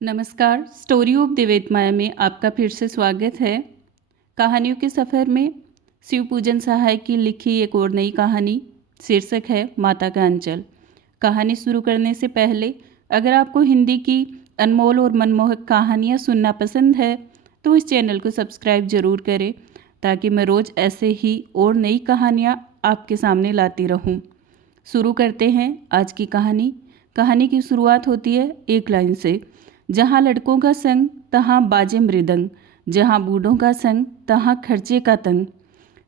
नमस्कार। Story of दिवेतमाया में आपका फिर से स्वागत है। कहानियों के सफ़र में शिव पूजन सहाय की लिखी एक और नई कहानी, शीर्षक है माता का अंचल। कहानी शुरू करने से पहले अगर आपको हिंदी की अनमोल और मनमोहक कहानियाँ सुनना पसंद है तो इस चैनल को सब्सक्राइब ज़रूर करें ताकि मैं रोज़ ऐसे ही और नई कहानियाँ आपके सामने लाती रहूँ। शुरू करते हैं आज की कहानी। कहानी की शुरुआत होती है एक लाइन से। जहाँ लड़कों का संग तहाँ बाजे मृदंग, जहाँ बूढ़ों का संग तहाँ खर्चे का तंग।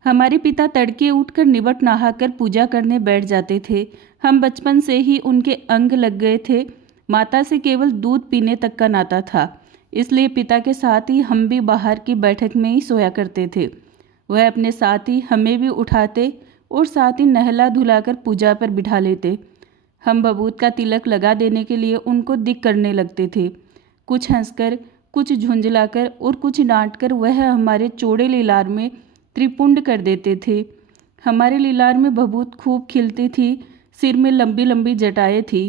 हमारे पिता तड़के उठकर निबट नहाकर पूजा करने बैठ जाते थे। हम बचपन से ही उनके अंग लग गए थे। माता से केवल दूध पीने तक का नाता था, इसलिए पिता के साथ ही हम भी बाहर की बैठक में ही सोया करते थे। वह अपने साथ ही हमें भी उठाते और साथ ही नहला धुलाकर पूजा पर बिठा लेते। हम बबूत का तिलक लगा देने के लिए उनको दिक करने लगते थे। कुछ हंसकर, कुछ झुंझलाकर और कुछ डांटकर वह हमारे चौड़े लीलार में त्रिपुंड कर देते थे। हमारे लीलार में बबूत खूब खिलती थी, सिर में लंबी लंबी जटाएं थी।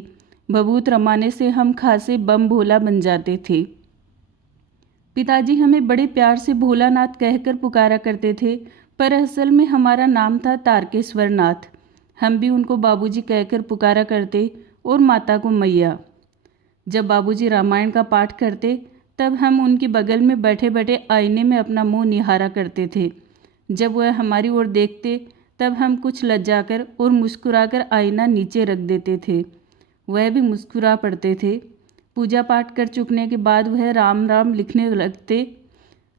बबूत रमाने से हम खासे बम भोला बन जाते थे। पिताजी हमें बड़े प्यार से भोलानाथ कहकर पुकारा करते थे, पर असल में हमारा नाम था तारकेश्वर नाथ। हम भी उनको बाबूजी कहकर पुकारा करते और माता को मैया। जब बाबूजी रामायण का पाठ करते तब हम उनकी बगल में बैठे बैठे आईने में अपना मुंह निहारा करते थे। जब वह हमारी ओर देखते तब हम कुछ लज्जाकर और मुस्कुराकर आईना नीचे रख देते थे। वह भी मुस्कुरा पड़ते थे। पूजा पाठ कर चुकने के बाद वह राम राम लिखने लगते।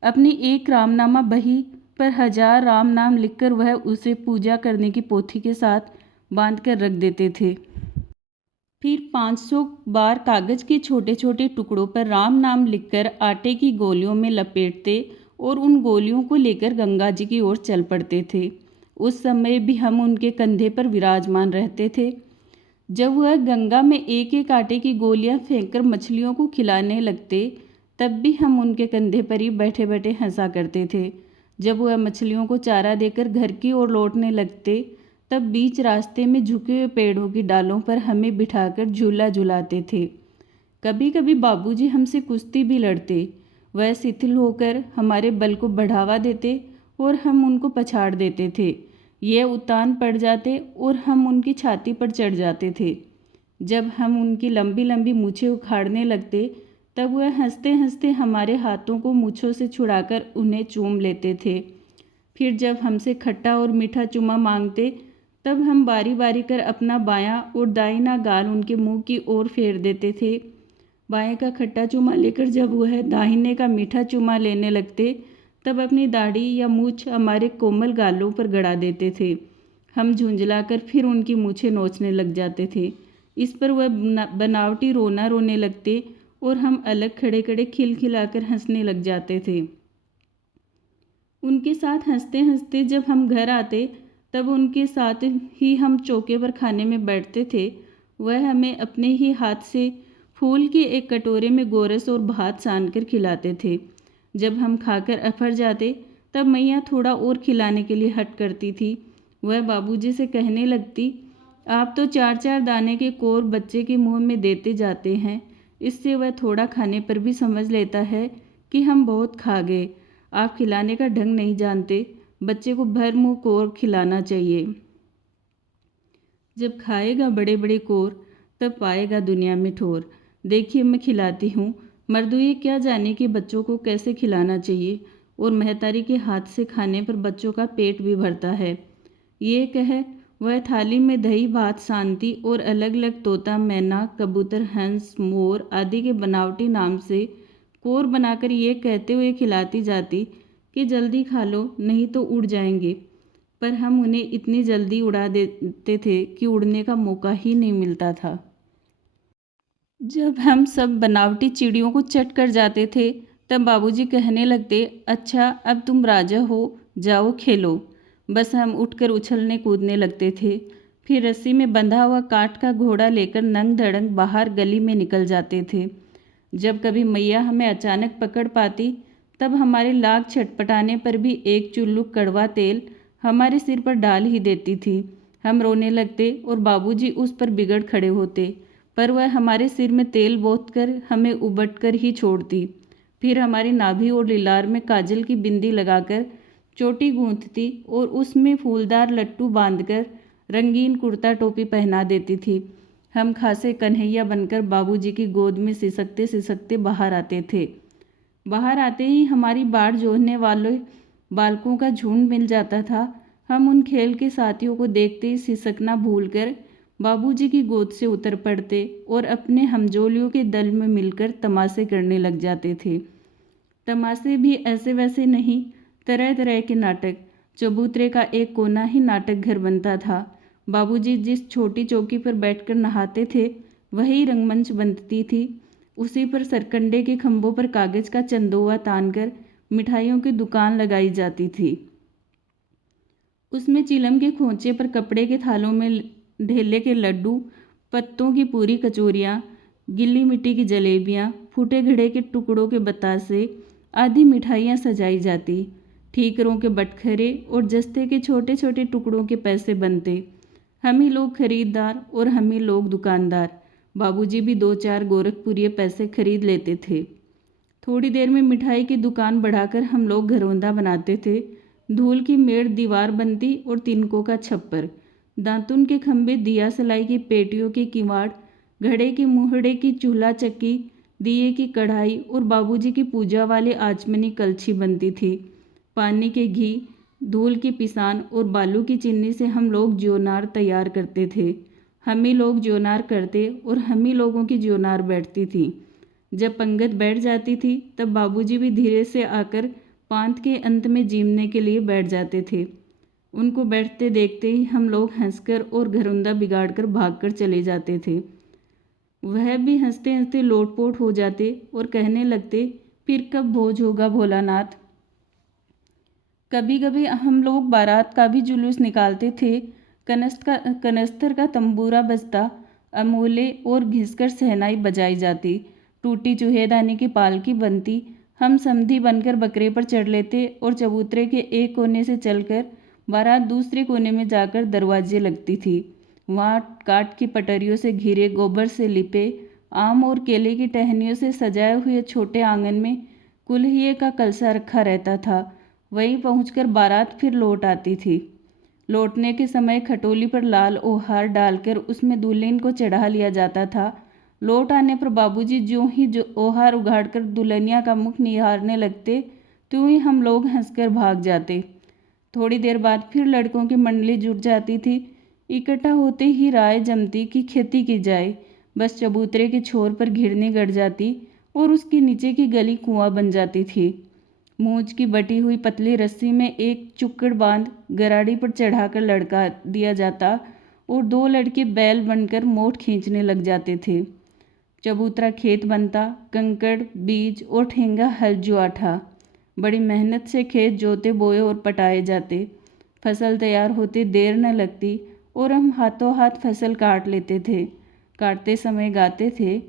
अपनी एक रामनामा बही पर 1000 राम नाम लिखकर वह उसे पूजा करने की पोथी के साथ बांध कर रख देते थे। फिर 500 बार कागज के छोटे छोटे टुकड़ों पर राम नाम लिखकर आटे की गोलियों में लपेटते और उन गोलियों को लेकर गंगा जी की ओर चल पड़ते थे। उस समय भी हम उनके कंधे पर विराजमान रहते थे। जब वह गंगा में एक एक आटे की गोलियां फेंककर मछलियों को खिलाने लगते तब भी हम उनके कंधे पर ही बैठे बैठे हंसा करते थे। जब वह मछलियों को चारा देकर घर की ओर लौटने लगते तब बीच रास्ते में झुके हुए पेड़ों की डालों पर हमें बिठाकर झूला झुलाते थे। कभी कभी बाबूजी हमसे कुश्ती भी लड़ते। वह शिथिल होकर हमारे बल को बढ़ावा देते और हम उनको पछाड़ देते थे। ये उतान पड़ जाते और हम उनकी छाती पर चढ़ जाते थे। जब हम उनकी लंबी लंबी मूछें उखाड़ने लगते तब वह हंसते हंसते हमारे हाथों को मूछों से छुड़ाकर उन्हें चूम लेते थे। फिर जब हमसे खट्टा और मीठा चुम्मा मांगते तब हम बारी बारी कर अपना बायां और दाहिना गाल उनके मुंह की ओर फेर देते थे। बाएं का खट्टा चुम्मा लेकर जब वह दाहिने का मीठा चुम्मा लेने लगते तब अपनी दाढ़ी या मूछ हमारे कोमल गालों पर गड़ा देते थे। हम झुंझलाकर फिर उनकी मूछें नोचने लग जाते थे। इस पर वह बनावटी रोना रोने लगते और हम अलग खड़े खड़े खिलखिलाकर हंसने लग जाते थे। उनके साथ हंसते हंसते जब हम घर आते तब उनके साथ ही हम चौके पर खाने में बैठते थे। वह हमें अपने ही हाथ से फूल के एक कटोरे में गोरस और भात सान कर खिलाते थे। जब हम खाकर अफर जाते तब मैया थोड़ा और खिलाने के लिए हट करती थी। वह बाबूजी से कहने लगती, आप तो 4-4 दाने के कोर बच्चे के मुंह में देते जाते हैं। इससे वह थोड़ा खाने पर भी समझ लेता है कि हम बहुत खा गए। आप खिलाने का ढंग नहीं जानते। बच्चे को भर मुंह कोर खिलाना चाहिए। जब खाएगा बड़े बड़े कोर तब पाएगा दुनिया में ठोर। देखिए मैं खिलाती हूँ। मर्दू ये क्या जाने कि बच्चों को कैसे खिलाना चाहिए, और महतारी के हाथ से खाने पर बच्चों का पेट भी भरता है। ये कह वह थाली में दही भात शांति और अलग अलग तोता मैना कबूतर हंस मोर आदि के बनावटी नाम से कोर बनाकर ये कहते हुए खिलाती जाती कि जल्दी खा लो नहीं तो उड़ जाएंगे। पर हम उन्हें इतनी जल्दी उड़ा देते थे कि उड़ने का मौका ही नहीं मिलता था। जब हम सब बनावटी चिड़ियों को चट कर जाते थे तब बाबूजी कहने लगते, अच्छा अब तुम राजा हो, जाओ खेलो। बस हम उठकर उछलने कूदने लगते थे। फिर रस्सी में बंधा हुआ काठ का घोड़ा लेकर नंग धड़ंग बाहर गली में निकल जाते थे। जब कभी मैया हमें अचानक पकड़ पाती तब हमारे लाग छटपटाने पर भी एक चुल्लू कड़वा तेल हमारे सिर पर डाल ही देती थी। हम रोने लगते और बाबूजी उस पर बिगड़ खड़े होते। पर वह हमारे सिर में तेल बोत कर हमें उबट कर ही छोड़ती। फिर हमारी नाभि और लिलार में काजल की बिंदी लगाकर चोटी गूंथती और उसमें फूलदार लट्टू बांधकर रंगीन कुर्ता टोपी पहना देती थी। हम खासे कन्हैया बनकर बाबूजी की गोद में सिसकते सिसकते बाहर आते थे। बाहर आते ही हमारी बाढ़ जोहने वाले बालकों का झुंड मिल जाता था। हम उन खेल के साथियों को देखते ही सिसकना भूलकर बाबूजी की गोद से उतर पड़ते और अपने हमजोलियों के दल में मिलकर तमाशे करने लग जाते थे। तमाशे भी ऐसे वैसे नहीं, तरह तरह के नाटक। चबूतरे का एक कोना ही नाटक घर बनता था। बाबूजी जिस छोटी चौकी पर बैठकर नहाते थे वही रंगमंच बनती थी। उसी पर सरकंडे के खंभों पर कागज का चंदोवा तानकर मिठाइयों की दुकान लगाई जाती थी। उसमें चिलम के खोंचे पर कपड़े के थालों में ढेले के लड्डू, पत्तों की पूरी कचोरियाँ, गिल्ली मिट्टी की जलेबियाँ, फूटे घड़े के टुकड़ों के बतासे आदि मिठाइयाँ सजाई जाती। ठीकरों के बटखरे और जस्ते के छोटे छोटे टुकड़ों के पैसे बनते। हम ही लोग खरीददार और हम ही लोग दुकानदार। बाबूजी भी 2-4 गोरखपुरिये पैसे खरीद लेते थे। थोड़ी देर में मिठाई की दुकान बढ़ाकर हम लोग घरौंदा बनाते थे। धूल की मेड़ दीवार बनती और तिनकों का छप्पर, दातुन के खंभे, दिया सलाई की पेटियों के किवाड़, घड़े के मुहड़े की चूल्हा चक्की, दिए की कढ़ाई और बाबूजी की पूजा वाली आचमनी कलछी बनती थी। पानी के घी, धूल की पिसान और बालू की चीनी से हम लोग ज्योनार तैयार करते थे। हम ही लोग ज्योनार करते और हम ही लोगों की ज्योनार बैठती थी। जब पंगत बैठ जाती थी तब बाबूजी भी धीरे से आकर पांत के अंत में जीमने के लिए बैठ जाते थे। उनको बैठते देखते ही हम लोग हंसकर और घरौंदा बिगाड़कर भागकर चले जाते थे। वह भी हंसते हंसते लोटपोट हो जाते और कहने लगते, फिर कब भोज होगा भोलानाथ। कभी कभी हम लोग बारात का भी जुलूस निकालते थे। कनस्तर का तंबूरा बजता, अमोले और घिसकर सहनाई बजाई जाती, टूटी चूहेदानी की पालकी बनती। हम समधी बनकर बकरे पर चढ़ लेते और चबूतरे के एक कोने से चलकर बारात दूसरे कोने में जाकर दरवाजे लगती थी। वहाँ काठ की पटरियों से घिरे, गोबर से लिपे, आम और केले की टहनियों से सजाए हुए छोटे आंगन में कुल्हिए का कलसा रखा रहता था। वहीं पहुंचकर बारात फिर लौट आती थी। लौटने के समय खटोली पर लाल ओहार डालकर उसमें दुल्हन को चढ़ा लिया जाता था। लौट आने पर बाबूजी ज्यों ही ओहार उघाड़कर दुल्हनिया का मुख निहारने लगते त्यों ही हम लोग हंसकर भाग जाते। थोड़ी देर बाद फिर लड़कों की मंडली जुट जाती थी। इकट्ठा होते ही राय जमती कि खेती की जाए। बस चबूतरे के छोर पर घिरनी गड़ जाती और उसके नीचे की गली कुआं बन जाती थी। मूंछ की बटी हुई पतली रस्सी में एक चुक्कड़ बांध गराड़ी पर चढ़ाकर लड़का दिया जाता और 2 लड़के बैल बनकर मोट खींचने लग जाते थे। चबूतरा खेत बनता, कंकड़, बीज और ठेंगा हल जुआठा। बड़ी मेहनत से खेत जोते बोए और पटाए जाते। फसल तैयार होते देर न लगती और हम हाथों हाथ फसल काट लेते थे। काटते समय गाते थे,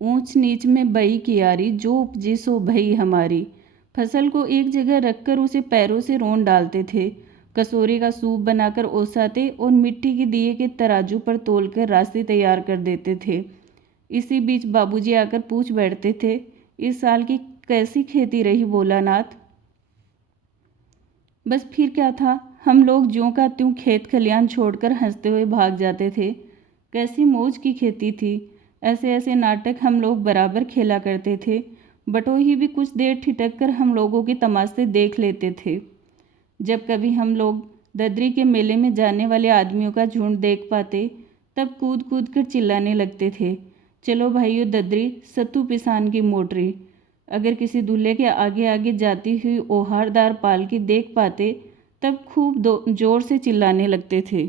ऊंच नीच में बई कियारी, जो उपजी सो भई हमारी। फसल को एक जगह रखकर उसे पैरों से रोन डालते थे। कसूरी का सूप बनाकर ओसाते और मिट्टी के दिए के तराजू पर तोलकर राशि तैयार कर देते थे। इसी बीच बाबूजी आकर पूछ बैठते थे, इस साल की कैसी खेती रही भोलानाथ। बस फिर क्या था, हम लोग ज्यों का त्यों खेत खलियान छोड़कर हंसते हुए भाग जाते थे। कैसी मौज की खेती थी। ऐसे ऐसे नाटक हम लोग बराबर खेला करते थे। बटोही भी कुछ देर ठिठक कर हम लोगों के तमाशे देख लेते थे। जब कभी हम लोग ददरी के मेले में जाने वाले आदमियों का झुंड देख पाते तब कूद कूद कर चिल्लाने लगते थे, चलो भाइयों ददरी, सत्तू पिसान की मोटरी। अगर किसी दूल्हे के आगे आगे जाती हुई ओहारदार पालकी देख पाते तब खूब जोर से चिल्लाने लगते थे,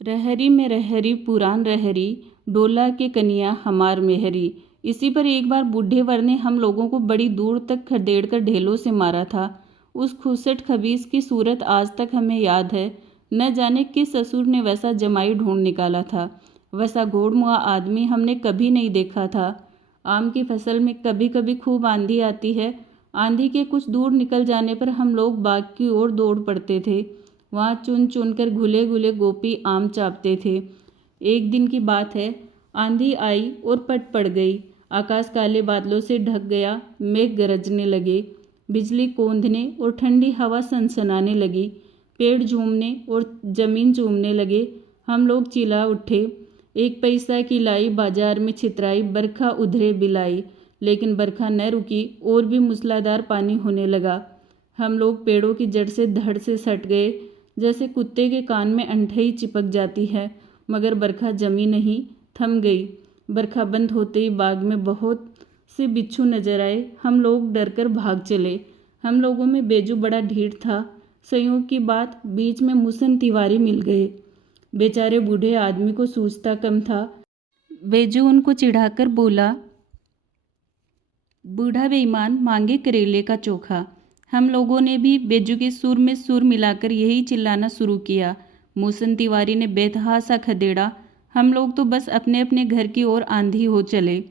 रहरी में रहरी पुरान रहरी, डोला के कनिया हमार मेहरी। इसी पर एक बार बूढ़े वर ने हम लोगों को बड़ी दूर तक खदेड़ कर ढेलों से मारा था। उस खुसट खबीस की सूरत आज तक हमें याद है। न जाने किस ससुर ने वैसा जमाई ढूंढ निकाला था। वैसा घोड़मुआ आदमी हमने कभी नहीं देखा था। आम की फसल में कभी कभी खूब आंधी आती है। आंधी के कुछ दूर निकल जाने पर हम लोग बाग की ओर दौड़ पड़ते थे। वहाँ चुन चुन कर घुले घुले गोपी आम चापते थे। एक दिन की बात है, आंधी आई और पट पड़ गई। आकाश काले बादलों से ढक गया, मेघ गरजने लगे, बिजली कौंधने और ठंडी हवा सनसनाने लगी। पेड़ झूमने और जमीन चूमने लगे। हम लोग चिल्ला उठे, एक पैसा की लाई बाजार में छितराई, बरखा उधरे बिलाई। लेकिन बरखा न रुकी और भी मूसलाधार पानी होने लगा। हम लोग पेड़ों की जड़ से धड़ से सट गए, जैसे कुत्ते के कान में अंठई चिपक जाती है। मगर बरखा जमी नहीं, थम गई। बरखा बंद होते ही बाग में बहुत से बिच्छू नजर आए। हम लोग डरकर भाग चले। हम लोगों में बेजू बड़ा ढीठ था। संयोग की बात, बीच में मुसन तिवारी मिल गए। बेचारे बूढ़े आदमी को सूझता कम था। बेजू उनको चिढ़ाकर बोला, बूढ़ा बेईमान, मांगे करेले का चोखा। हम लोगों ने भी बेजू के सुर में सुर मिलाकर यही चिल्लाना शुरू किया। मुसन तिवारी ने बेतहासा खदेड़ा। हम लोग तो बस अपने अपने घर की ओर आंधी हो चले।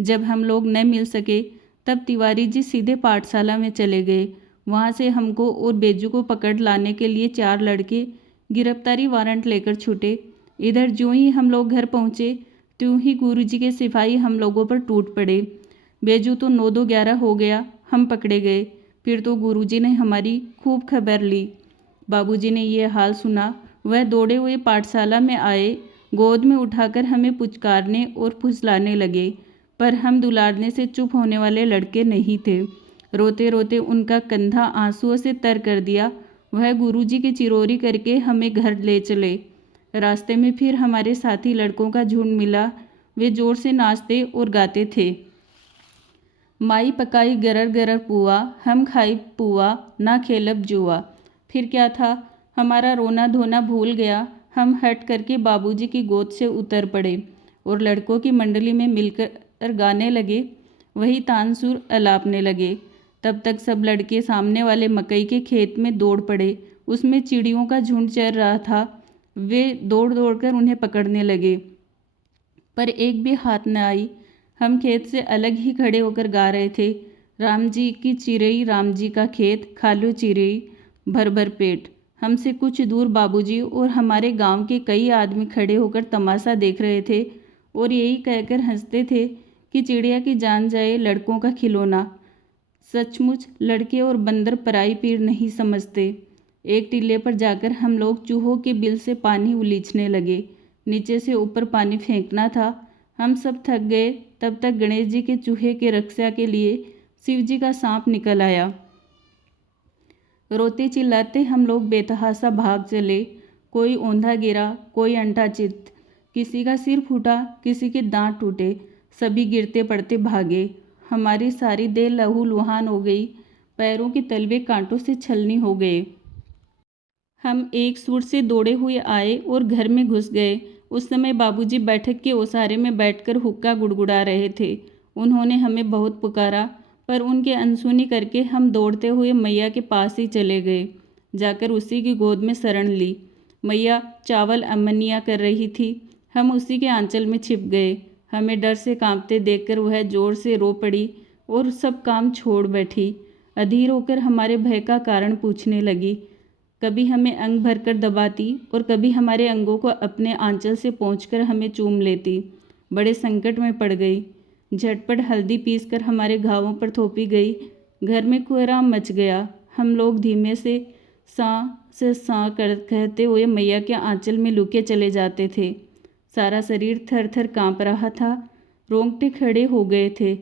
जब हम लोग न मिल सके तब तिवारी जी सीधे पाठशाला में चले गए। वहाँ से हमको और बेजू को पकड़ लाने के लिए 4 लड़के गिरफ्तारी वारंट लेकर छूटे। इधर ज्यों ही हम लोग घर पहुँचे त्यों ही गुरुजी के सिपाही हम लोगों पर टूट पड़े। बेजू तो 9-2-11 हो गया, हम पकड़े गए। फिर तो गुरुजी ने हमारी खूब खबर ली। बाबूजी ने ये हाल सुना, वह दौड़े हुए पाठशाला में आए, गोद में उठाकर हमें पुचकारने और फुसलाने लगे। पर हम दुलारने से चुप होने वाले लड़के नहीं थे। रोते रोते उनका कंधा आंसुओं से तर कर दिया। वह गुरुजी की चिरोरी करके हमें घर ले चले। रास्ते में फिर हमारे साथी लड़कों का झुंड मिला। वे जोर से नाचते और गाते थे, माई पकाई गरर गरर पुआ, हम खाई पुआ, ना खेलब जुआ। फिर क्या था, हमारा रोना धोना भूल गया। हम हट करके बाबूजी की गोद से उतर पड़े और लड़कों की मंडली में मिलकर गाने लगे, वही तानसुर अलापने लगे। तब तक सब लड़के सामने वाले मकई के खेत में दौड़ पड़े। उसमें चिड़ियों का झुंड चर रहा था। वे दौड़ दौड़ कर उन्हें पकड़ने लगे, पर एक भी हाथ न आई। हम खेत से अलग ही खड़े होकर गा रहे थे, राम जी की चिरई, राम जी का खेत, खा लो चिरई भर भर पेट। हमसे कुछ दूर बाबूजी और हमारे गांव के कई आदमी खड़े होकर तमाशा देख रहे थे और यही कहकर हंसते थे कि चिड़िया की जान जाए, लड़कों का खिलौना। सचमुच लड़के और बंदर पराई पीर नहीं समझते। एक टीले पर जाकर हम लोग चूहों के बिल से पानी उलीचने लगे। नीचे से ऊपर पानी फेंकना था। हम सब थक गए। तब तक गणेश जी के चूहे के रक्षा के लिए शिव जी का सांप निकल आया। रोते चिल्लाते हम लोग बेतहासा भाग चले। कोई औंधा गिरा, कोई अंटा चित, किसी का सिर फूटा, किसी के दांत टूटे। सभी गिरते पड़ते भागे। हमारी सारी देह लहूलुहान हो गई। पैरों के तलवे कांटों से छलनी हो गए। हम एक सुर से दौड़े हुए आए और घर में घुस गए। उस समय बाबूजी बैठक के ओसारे में बैठकर हुक्का गुड़गुड़ा रहे थे। उन्होंने हमें बहुत पुकारा, पर उनके अनसुनी करके हम दौड़ते हुए मैया के पास ही चले गए। जाकर उसी की गोद में शरण ली। मैया चावल अमनिया कर रही थी। हम उसी के आंचल में छिप गए। हमें डर से कांपते देखकर वह जोर से रो पड़ी और सब काम छोड़ बैठी। अधीर होकर हमारे भय का कारण पूछने लगी। कभी हमें अंग भरकर दबाती और कभी हमारे अंगों को अपने आंचल से पोंछकर हमें चूम लेती। बड़े संकट में पड़ गई। झटपट हल्दी पीसकर हमारे घावों पर थोपी गई। घर में कोहराम मच गया। हम लोग धीमे से साँ कहते हुए मैया के आंचल में लुके चले जाते थे। सारा शरीर थर थर काँप रहा था। रोंगटे खड़े हो गए थे।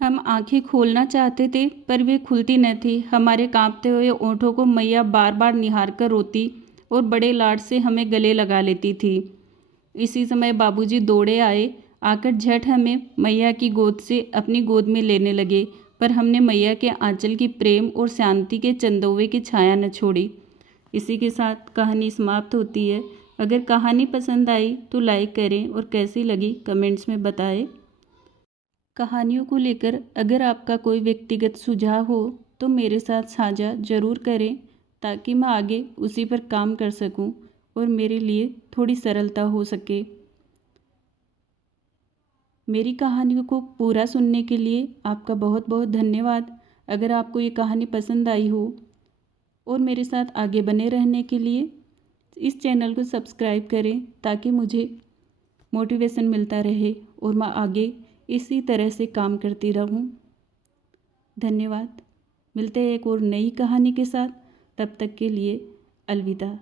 हम आंखें खोलना चाहते थे, पर वे खुलती न थी। हमारे कांपते हुए ओंठों को मैया बार बार निहार कर रोती और बड़े लाड से हमें गले लगा लेती थी। इसी समय बाबूजी दौड़े आए। आकर झट हमें मैया की गोद से अपनी गोद में लेने लगे, पर हमने मैया के आंचल की प्रेम और शांति के चंदोवे की छाया न छोड़ी। इसी के साथ कहानी समाप्त होती है। अगर कहानी पसंद आई तो लाइक करें और कैसी लगी कमेंट्स में बताएं। कहानियों को लेकर अगर आपका कोई व्यक्तिगत सुझाव हो तो मेरे साथ साझा ज़रूर करें, ताकि मैं आगे उसी पर काम कर सकूं और मेरे लिए थोड़ी सरलता हो सके। मेरी कहानियों को पूरा सुनने के लिए आपका बहुत बहुत धन्यवाद। अगर आपको ये कहानी पसंद आई हो और मेरे साथ आगे बने रहने के लिए इस चैनल को सब्सक्राइब करें, ताकि मुझे मोटिवेशन मिलता रहे और मैं आगे इसी तरह से काम करती रहूं। धन्यवाद। मिलते हैं एक और नई कहानी के साथ, तब तक के लिए अलविदा।